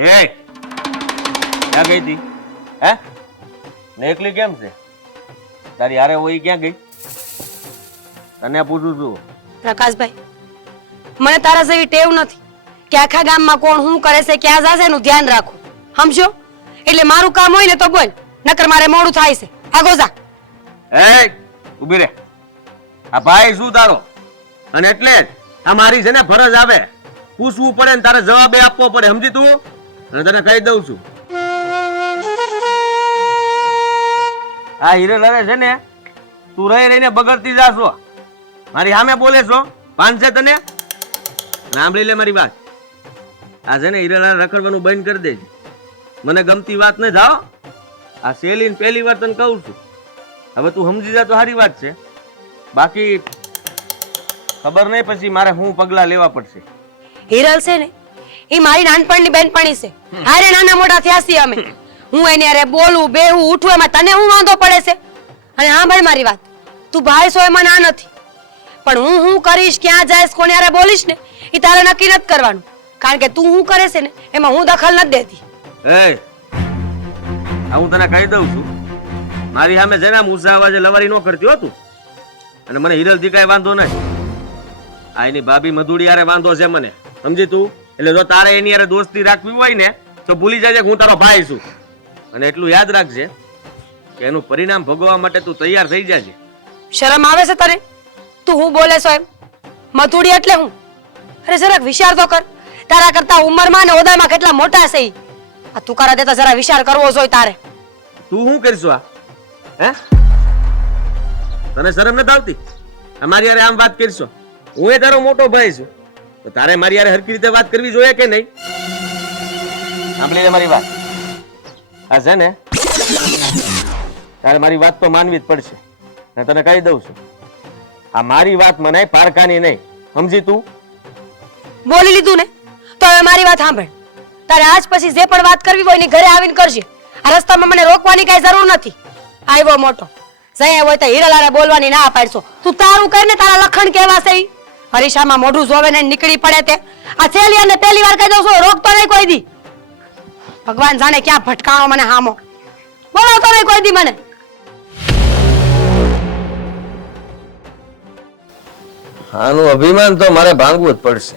એ ક્યાં ગઈ હતી? હે ને એકલી કેમ છે? તારી હારે હોય ક્યાં ગઈ? તને પૂછું છું. પ્રકાશભાઈ, મને તારા જેવી ટેવ નથી કે આખા ગામમાં કોણ શું કરે છે, ક્યાં જાશે એનું ધ્યાન રાખું. સમજો? એટલે મારું કામ હોય ને તો બોલ, નકર મારે મોડું થાય છે. આગો જા. એ ઊભી રે. આ ભાઈ શું તારો? અને એટલે જ આ મારી છે ને ફરજ આવે, પૂછવું પડે ને તારે જવાબ આપવો પડે. સમજી તું? અને તને કહી દઉં છું, આ હિરલ છે ને તું રહી રહીને બગડતી જાશો. મારી સામે બોલે છો, ભાન છે તને? સાંભળી લે મારી વાત. આ છે ને હિરલ રખડવાનું બંધ કરી દેજે. મને ગમતી વાત ન થાવ. આ સેલીન પહેલી વાર તને કહું છું. હવે તું સમજી જા તો સારી વાત છે. બાકી ખબર નહીં પછી મારે શું પગલા લેવા પડશે. હિરલ છે ને એ મારી નાનપણની બેનપણી છે. હારે નાના મોટા થયા છીએ અમે. હું એને અરે બોલું, બેહું, ઉઠું એમાં તને હું વાંધો પડે છે? અને હા ભાઈ મારી વાત, તું ભાઈ છો એમાં ના નથી, પણ હું કરીશ, ક્યાં જઈશ, કોને હારે બોલીશ ને એ તારે નક્કી નથી કરવાનું. કારણ કે તું શું કરે છે ને એમાં હું દખલ નથી દેતી. એ હું તને કહી દઉં છું, મારી સામે છે ને મૂસા અવાજે લવારી ન કરતી હો તું. અને મને હિરલથી કઈ વાંધો નહીં. આ એની ભાભી મધુડી હારે વાંધો છે મને. સમજી તું? એટલે જો તારે એની હારે દોસ્તી રાખવી હોય ને તો ભૂલી જાય કે હું તારો ભાઈ છું. અને એટલું યાદ રાખજે કે એનું પરિણામ ભોગવવા માટે તું તૈયાર થઈ જાજે. શરમ આવે છે તને? તું હું બોલે છો એમ? મથુડી એટલે હું? અરે જરાક વિચાર તો કર. તારા કરતા ઉંમરમાં ને હોદ્દામાં કેટલા મોટા છે ઈ. આ તું કરા દેતા જરા વિચાર કરવો જોઈએ તારે. તું શું કરીશું? આ હે તને શરમ નથી આવતી? અમારી યારે આમ વાત કરીશો? હું એ તારો મોટો ભાઈ છું, તો તારે મારી યારે હરખી રીતે વાત કરવી જોઈએ કે નહીં? સાંભળી લે મારી વાત. આ છે ને તારે મારી વાત તો માનવી જ પડશે. ને તને કહી દઉં છું, આ મારી વાત મને પારકાની નહીં. સમજી તું? બોલી લીધું ને તો હવે મારી વાત સાંભળ. તારે આજ પછી જે પણ વાત કરવી હોય ને ઘરે આવીને કરજે. આ રસ્તામાં મને રોકવાની કઈ જરૂર નથી. આવ્યો મોટો જયા હોય તો હિરલારે બોલવાની ના પાડશો. તું તારું કર ને, તારા લખણ કેવા છે ઈ? હરીશામાં મોઢું જોવે ને નીકળી પડે તે. આ છેલ્લી અને પહેલી વાર કહી દઉં છું, રોકતો નહીં કોઈ દી. ભગવાન જાણે ક્યાં ભટકાણો મને હામો. બોલાવતો નહીં કોઈ દી મને. આનું અભિમાન તો મારે ભાંગવું જ પડશે.